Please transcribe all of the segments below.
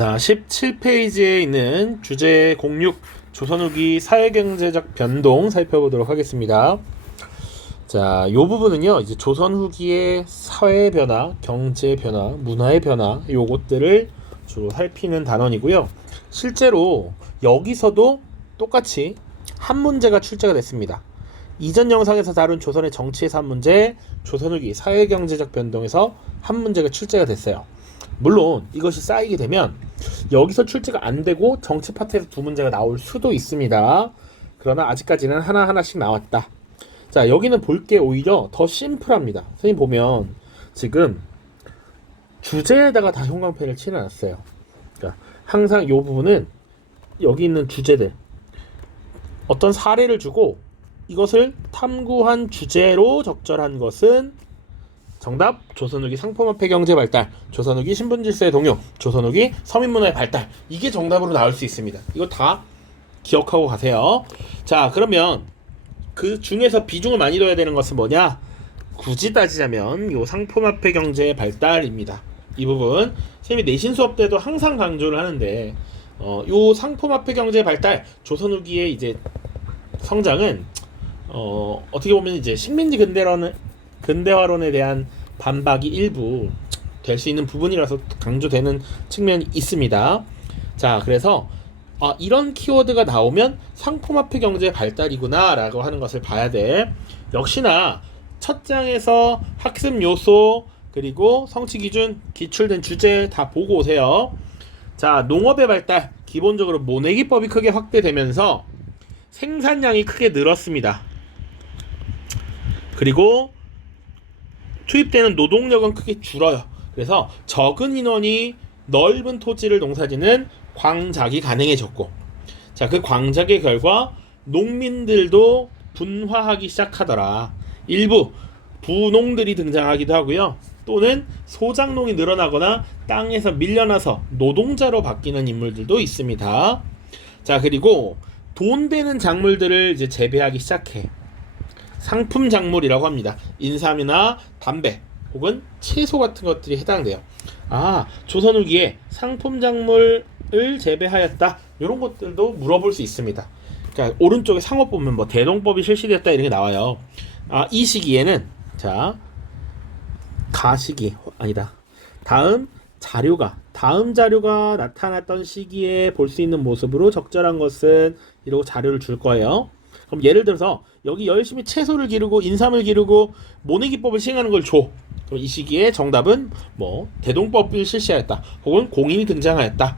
자, 17페이지에 있는 주제 06 조선 후기 사회경제적 변동 살펴보도록 하겠습니다. 자, 요 부분은요, 이제 조선 후기의 사회 변화, 경제 변화, 문화의 변화, 요것들을 주로 살피는 단원이고요. 실제로 여기서도 똑같이 한 문제가 출제가 됐습니다. 이전 영상에서 다룬 조선의 정치에서 한 문제, 조선 후기 사회경제적 변동에서 한 문제가 출제가 됐어요. 물론 이것이 쌓이게 되면 여기서 출제가 안 되고 정치 파트에서 두 문제가 나올 수도 있습니다. 그러나 아직까지는 하나하나씩 나왔다. 자, 여기는 볼 게 오히려 더 심플합니다. 선생님 보면 지금 주제에다가 다 형광펜을 칠해놨어요. 그러니까 항상 이 부분은 여기 있는 주제들 어떤 사례를 주고 이것을 탐구한 주제로 적절한 것은 정답 조선후기 상품화폐 경제 발달, 조선후기 신분질서의 동요, 조선후기 서민문화의 발달, 이게 정답으로 나올 수 있습니다. 이거 다 기억하고 가세요. 자, 그러면 그 중에서 비중을 많이 둬야 되는 것은 뭐냐? 굳이 따지자면 요 상품화폐 경제의 발달입니다. 이 부분 선생님이 내신 수업 때도 항상 강조를 하는데 요 상품화폐 경제의 발달, 조선후기의 이제 성장은 어떻게 보면 이제 식민지 근대화론에 대한 반박이 일부 될 수 있는 부분이라서 강조되는 측면이 있습니다. 자, 그래서 이런 키워드가 나오면 상품화폐 경제의 발달이구나 라고 하는 것을 봐야 돼. 역시나 첫 장에서 학습 요소 그리고 성취 기준, 기출된 주제 다 보고 오세요. 자, 농업의 발달, 기본적으로 모내기법이 크게 확대되면서 생산량이 크게 늘었습니다. 그리고 투입되는 노동력은 크게 줄어요. 그래서 적은 인원이 넓은 토지를 농사짓는 광작이 가능해졌고, 자, 그 광작의 결과 농민들도 분화하기 시작하더라. 일부 부농들이 등장하기도 하고요. 또는 소작농이 늘어나거나 땅에서 밀려나서 노동자로 바뀌는 인물들도 있습니다. 자, 그리고 돈 되는 작물들을 이제 재배하기 시작해. 상품 작물이라고 합니다. 인삼이나 담배 혹은 채소 같은 것들이 해당돼요. 조선 후기에 상품 작물을 재배하였다. 이런 것들도 물어볼 수 있습니다. 그러니까 오른쪽에 상업 보면 뭐 대동법이 실시되었다 이런 게 나와요. 이 시기에는 자, 다음 자료가 나타났던 시기에 볼 수 있는 모습으로 적절한 것은 이러고 자료를 줄 거예요. 그럼 예를 들어서 여기 열심히 채소를 기르고 인삼을 기르고 모내기법을 시행하는 걸 줘. 그럼 이 시기에 정답은 뭐 대동법을 실시하였다. 혹은 공인이 등장하였다.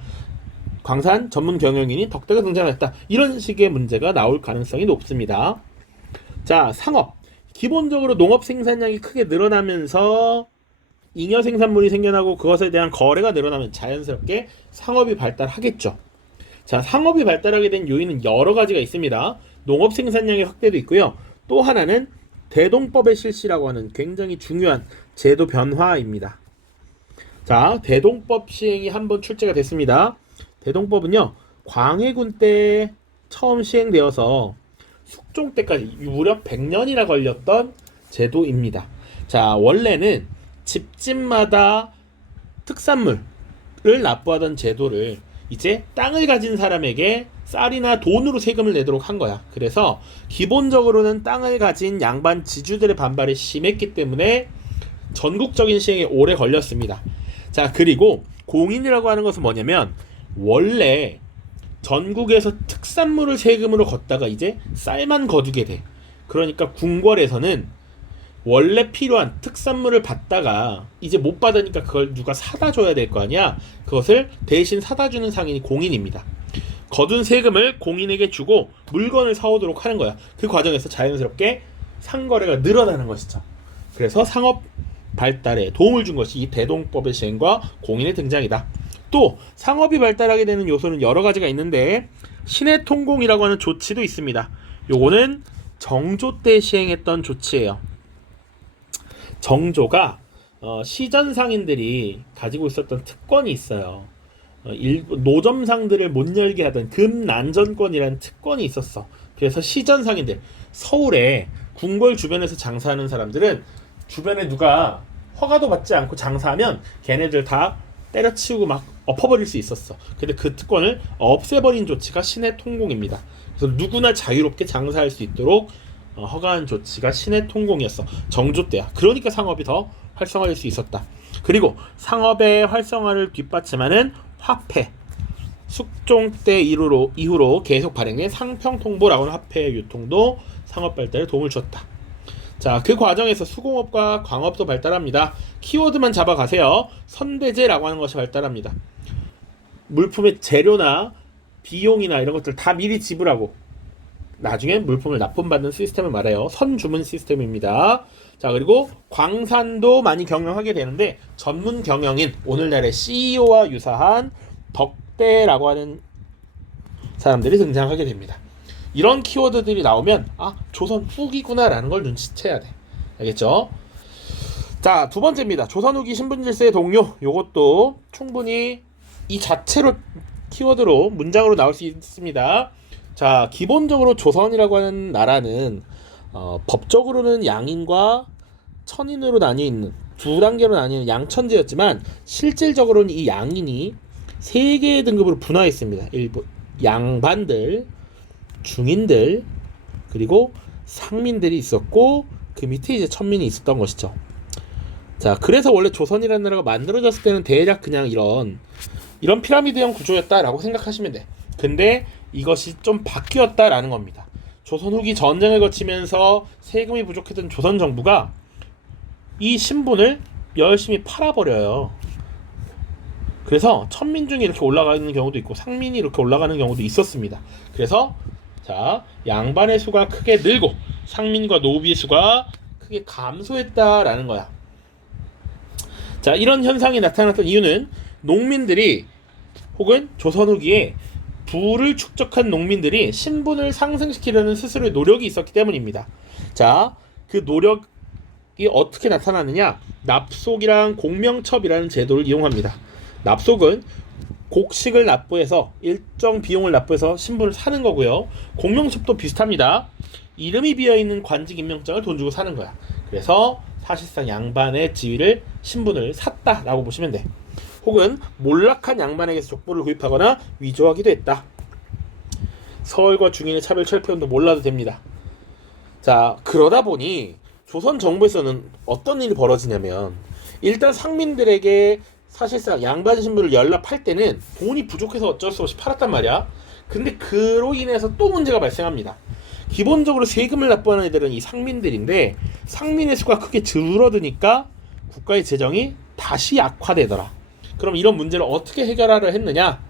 광산 전문 경영인인 덕대가 등장하였다. 이런 식의 문제가 나올 가능성이 높습니다. 자, 상업. 기본적으로 농업 생산량이 크게 늘어나면서 잉여 생산물이 생겨나고 그것에 대한 거래가 늘어나면 자연스럽게 상업이 발달하겠죠. 자, 상업이 발달하게 된 요인은 여러 가지가 있습니다. 농업 생산량의 확대도 있고요. 또 하나는 대동법의 실시라고 하는 굉장히 중요한 제도 변화입니다. 자, 대동법 시행이 한번 출제가 됐습니다. 대동법은요, 광해군 때 처음 시행되어서 숙종 때까지 무려 100년이나 걸렸던 제도입니다. 자, 원래는 집집마다 특산물을 납부하던 제도를 이제 땅을 가진 사람에게 쌀이나 돈으로 세금을 내도록 한 거야. 그래서 기본적으로는 땅을 가진 양반 지주들의 반발이 심했기 때문에 전국적인 시행에 오래 걸렸습니다. 자, 그리고 공인이라고 하는 것은 뭐냐면 원래 전국에서 특산물을 세금으로 걷다가 이제 쌀만 거두게 돼. 그러니까 궁궐에서는 원래 필요한 특산물을 받다가 이제 못 받으니까 그걸 누가 사다 줘야 될 거 아니야. 그것을 대신 사다 주는 상인이 공인입니다. 거둔 세금을 공인에게 주고 물건을 사오도록 하는 거야. 그 과정에서 자연스럽게 상거래가 늘어나는 것이죠. 그래서 상업 발달에 도움을 준 것이 이 대동법의 시행과 공인의 등장이다. 또 상업이 발달하게 되는 요소는 여러 가지가 있는데 신의 통공이라고 하는 조치도 있습니다. 요거는 정조 때 시행했던 조치예요. 정조가 시전 상인들이 가지고 있었던 특권이 있어요. 노점상들을 못 열게 하던 금난전권이라는 특권이 있었어. 그래서 시전 상인들, 서울에 궁궐 주변에서 장사하는 사람들은 주변에 누가 허가도 받지 않고 장사하면 걔네들 다 때려치우고 막 엎어버릴 수 있었어. 근데 그 특권을 없애버린 조치가 신의 통공입니다. 그래서 누구나 자유롭게 장사할 수 있도록 허가한 조치가 신의 통공이었어. 정조 때야. 그러니까 상업이 더 활성화될 수 있었다. 그리고 상업의 활성화를 뒷받침하는 화폐, 숙종 때 이후로 계속 발행된 상평통보라고 하는 화폐의 유통도 상업 발달에 도움을 줬다. 자, 그 과정에서 수공업과 광업도 발달합니다. 키워드만 잡아가세요. 선대제라고 하는 것이 발달합니다. 물품의 재료나 비용이나 이런 것들 다 미리 지불하고 나중에 물품을 납품받는 시스템을 말해요. 선주문 시스템입니다. 자, 그리고 광산도 많이 경영하게 되는데 전문 경영인 오늘날의 CEO와 유사한 덕대라고 하는 사람들이 등장하게 됩니다. 이런 키워드들이 나오면 조선 후기구나 라는 걸 눈치채야 돼. 알겠죠? 자, 두 번째입니다. 조선 후기 신분질서의 동요. 요것도 충분히 이 자체로 키워드로 문장으로 나올 수 있습니다. 자, 기본적으로 조선이라고 하는 나라는 법적으로는 양인과 천인으로 나뉘어 있는 두 단계로 나뉘는 양천제였지만 실질적으로는 이 양인이 세 개의 등급으로 분화했습니다. 일부 양반들, 중인들, 그리고 상민들이 있었고 그 밑에 이제 천민이 있었던 것이죠. 자, 그래서 원래 조선이라는 나라가 만들어졌을 때는 대략 그냥 이런 피라미드형 구조였다라고 생각하시면 돼. 근데 이것이 좀 바뀌었다라는 겁니다. 조선 후기 전쟁을 거치면서 세금이 부족했던 조선 정부가 이 신분을 열심히 팔아버려요. 그래서 천민중이 이렇게 올라가는 경우도 있고 상민이 이렇게 올라가는 경우도 있었습니다. 그래서 자, 양반의 수가 크게 늘고 상민과 노비의 수가 크게 감소했다라는 거야. 자, 이런 현상이 나타났던 이유는 농민들이 혹은 조선 후기에 부를 축적한 농민들이 신분을 상승시키려는 스스로의 노력이 있었기 때문입니다. 자, 그 노력이 어떻게 나타나느냐? 납속이랑 공명첩이라는 제도를 이용합니다. 납속은 곡식을 납부해서 일정 비용을 납부해서 신분을 사는 거고요. 공명첩도 비슷합니다. 이름이 비어있는 관직 임명장을 돈 주고 사는 거야. 그래서 사실상 양반의 지위를 신분을 샀다라고 보시면 돼. 혹은 몰락한 양반에게서 족보를 구입하거나 위조하기도 했다. 서울과 중인의 차별 철폐운도 몰라도 됩니다. 자, 그러다 보니 조선 정부에서는 어떤 일이 벌어지냐면 일단 상민들에게 사실상 양반 신분을 연락할 때는 돈이 부족해서 어쩔 수 없이 팔았단 말이야. 근데 그로 인해서 또 문제가 발생합니다. 기본적으로 세금을 납부하는 애들은 이 상민들인데 상민의 수가 크게 줄어드니까 국가의 재정이 다시 악화되더라. 그럼 이런 문제를 어떻게 해결하려 했느냐?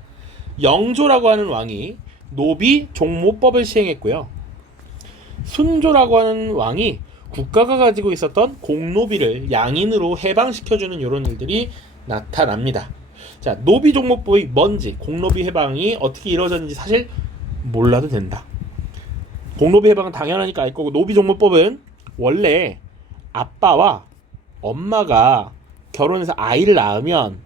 영조라고 하는 왕이 노비 종모법을 시행했고요. 순조라고 하는 왕이 국가가 가지고 있었던 공노비를 양인으로 해방시켜주는 이런 일들이 나타납니다. 자, 노비 종모법이 뭔지, 공노비 해방이 어떻게 이루어졌는지 사실 몰라도 된다. 공노비 해방은 당연하니까 알 거고, 노비 종모법은 원래 아빠와 엄마가 결혼해서 아이를 낳으면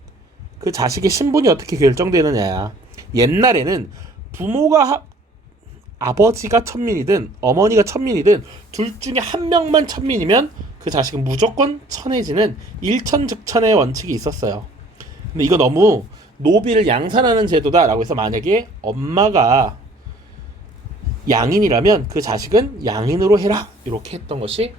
그 자식의 신분이 어떻게 결정되느냐야. 옛날에는 부모가 아버지가 천민이든 어머니가 천민이든 둘 중에 한 명만 천민이면 그 자식은 무조건 천해지는 일천즉천의 원칙이 있었어요. 근데 이거 너무 노비를 양산하는 제도다라고 해서 만약에 엄마가 양인이라면 그 자식은 양인으로 해라 이렇게 했던 것이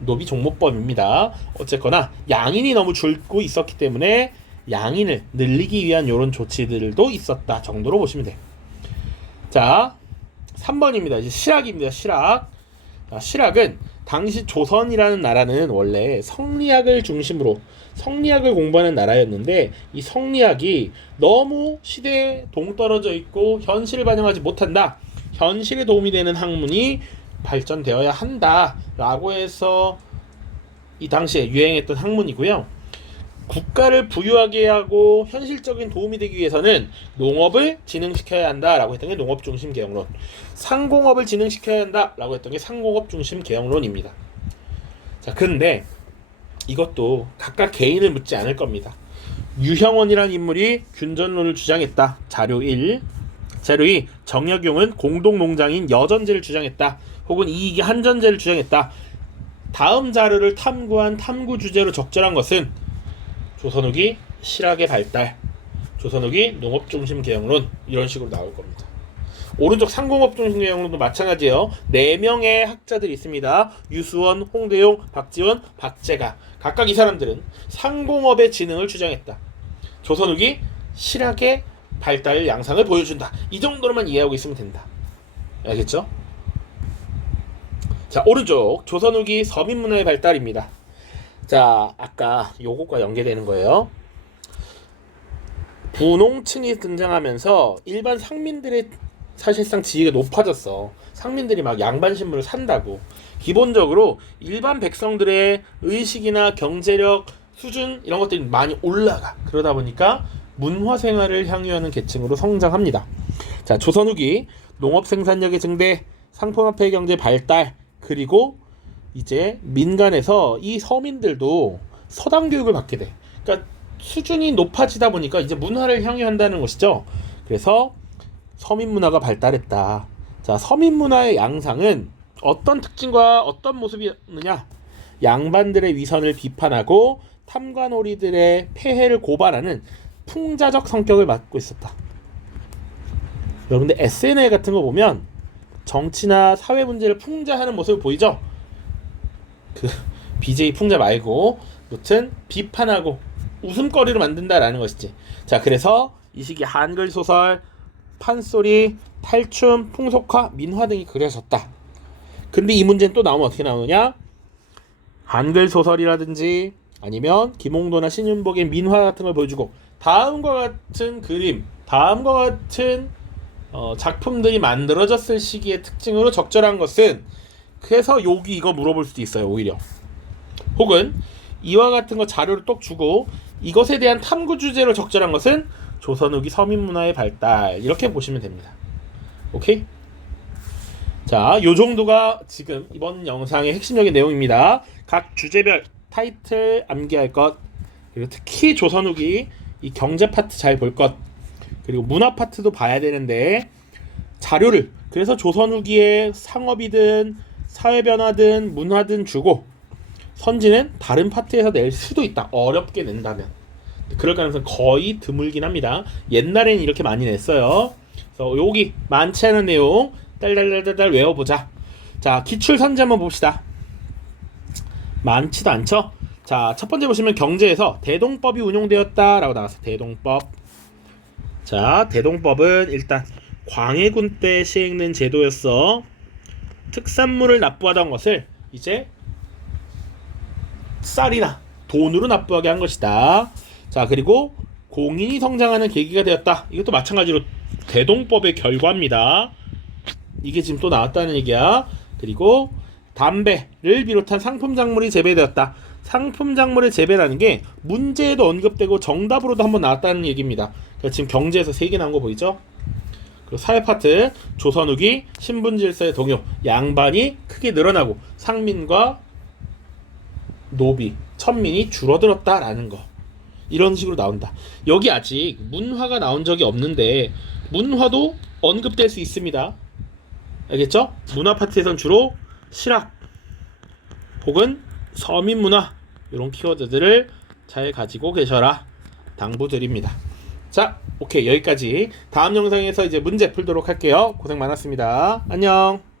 노비 종모법입니다. 어쨌거나 양인이 너무 줄고 있었기 때문에 양인을 늘리기 위한 이런 조치들도 있었다 정도로 보시면 돼요. 자, 3번입니다. 이제 실학입니다. 실학. 자, 실학은 당시 조선이라는 나라는 원래 성리학을 중심으로 성리학을 공부하는 나라였는데 이 성리학이 너무 시대에 동떨어져 있고 현실을 반영하지 못한다. 현실에 도움이 되는 학문이 발전되어야 한다라고 해서 이 당시에 유행했던 학문이고요. 국가를 부유하게 하고 현실적인 도움이 되기 위해서는 농업을 진흥시켜야 한다라고 했던 게 농업중심 개혁론, 상공업을 진흥시켜야 한다라고 했던 게 상공업중심 개혁론입니다. 자, 근데 이것도 각각 개인을 묻지 않을 겁니다. 유형원이라는 인물이 균전론을 주장했다. 자료 1. 자료 2. 정약용은 공동농장인 여전제를 주장했다. 혹은 이익이 한전제를 주장했다. 다음 자료를 탐구한 탐구 주제로 적절한 것은 조선 후기 실학의 발달, 조선 후기 농업 중심 개혁론 이런 식으로 나올 겁니다. 오른쪽 상공업 중심 개혁론도 마찬가지예요. 4명의 학자들이 있습니다. 유수원, 홍대용, 박지원, 박재가. 각각 이 사람들은 상공업의 진흥을 주장했다. 조선 후기 실학의 발달 양상을 보여준다. 이 정도로만 이해하고 있으면 된다. 알겠죠? 자, 오른쪽 조선 후기 서민 문화의 발달입니다. 자, 아까 요것과 연계되는 거예요. 분홍층이 등장하면서 일반 상민들의 사실상 지위가 높아졌어. 상민들이 막 양반 신문을 산다고. 기본적으로 일반 백성들의 의식이나 경제력 수준 이런 것들이 많이 올라가. 그러다 보니까 문화 생활을 향유하는 계층으로 성장합니다. 자, 조선 후기 농업 생산력의 증대, 상품화폐 경제 발달, 그리고 이제 민간에서 이 서민들도 서당 교육을 받게 돼. 그러니까 수준이 높아지다 보니까 이제 문화를 향유한다는 것이죠. 그래서 서민 문화가 발달했다. 자, 서민 문화의 양상은 어떤 특징과 어떤 모습이었느냐? 양반들의 위선을 비판하고 탐관오리들의 폐해를 고발하는 풍자적 성격을 맡고 있었다. 여러분들 SNL 같은 거 보면 정치나 사회 문제를 풍자하는 모습을 보이죠? 그 BJ 풍자 말고 무튼 비판하고 웃음거리로 만든다라는 것이지. 자, 그래서 이 시기 한글 소설, 판소리, 탈춤, 풍속화, 민화 등이 그려졌다. 근데 이 문제는 또 나오면 어떻게 나오느냐? 한글 소설이라든지 아니면 김홍도나 신윤복의 민화 같은 걸 보여주고 다음과 같은 그림, 다음과 같은 작품들이 만들어졌을 시기의 특징으로 적절한 것은, 그래서 여기 이거 물어볼 수도 있어요. 오히려 혹은 이와 같은 거 자료를 똑 주고 이것에 대한 탐구 주제로 적절한 것은 조선 후기 서민 문화의 발달, 이렇게 보시면 됩니다. 오케이? 자, 요 정도가 지금 이번 영상의 핵심적인 내용입니다. 각 주제별 타이틀 암기할 것, 그리고 특히 조선 후기 이 경제 파트 잘 볼 것, 그리고 문화 파트도 봐야 되는데 자료를, 그래서 조선 후기의 상업이든 사회 변화든 문화든 주고 선지는 다른 파트에서 낼 수도 있다. 어렵게 낸다면. 그럴 가능성은 거의 드물긴 합니다. 옛날에는 이렇게 많이 냈어요. 그래서 여기 많지 않은 내용 딸딸딸딸 외워보자. 자, 기출 선지 한번 봅시다. 많지도 않죠? 자, 첫 번째 보시면 경제에서 대동법이 운용되었다 라고 나왔어요. 대동법. 자, 대동법은 일단 광해군 때 시행된 제도였어. 특산물을 납부하던 것을 이제 쌀이나 돈으로 납부하게 한 것이다. 자, 그리고 공인이 성장하는 계기가 되었다. 이것도 마찬가지로 대동법의 결과입니다. 이게 지금 또 나왔다는 얘기야. 그리고 담배를 비롯한 상품 작물이 재배되었다. 상품 작물의 재배라는 게 문제에도 언급되고 정답으로도 한번 나왔다는 얘기입니다. 그러니까 지금 경제에서 3개 나온 거 보이죠? 그리고 사회 파트, 조선 후기 신분 질서의 동요, 양반이 크게 늘어나고 상민과 노비, 천민이 줄어들었다라는 거. 이런 식으로 나온다. 여기 아직 문화가 나온 적이 없는데 문화도 언급될 수 있습니다. 알겠죠? 문화 파트에선 주로 실학 혹은 서민문화 이런 키워드들을 잘 가지고 계셔라 당부드립니다. 자, 오케이, 여기까지. 다음 영상에서 이제 문제 풀도록 할게요. 고생 많았습니다. 안녕.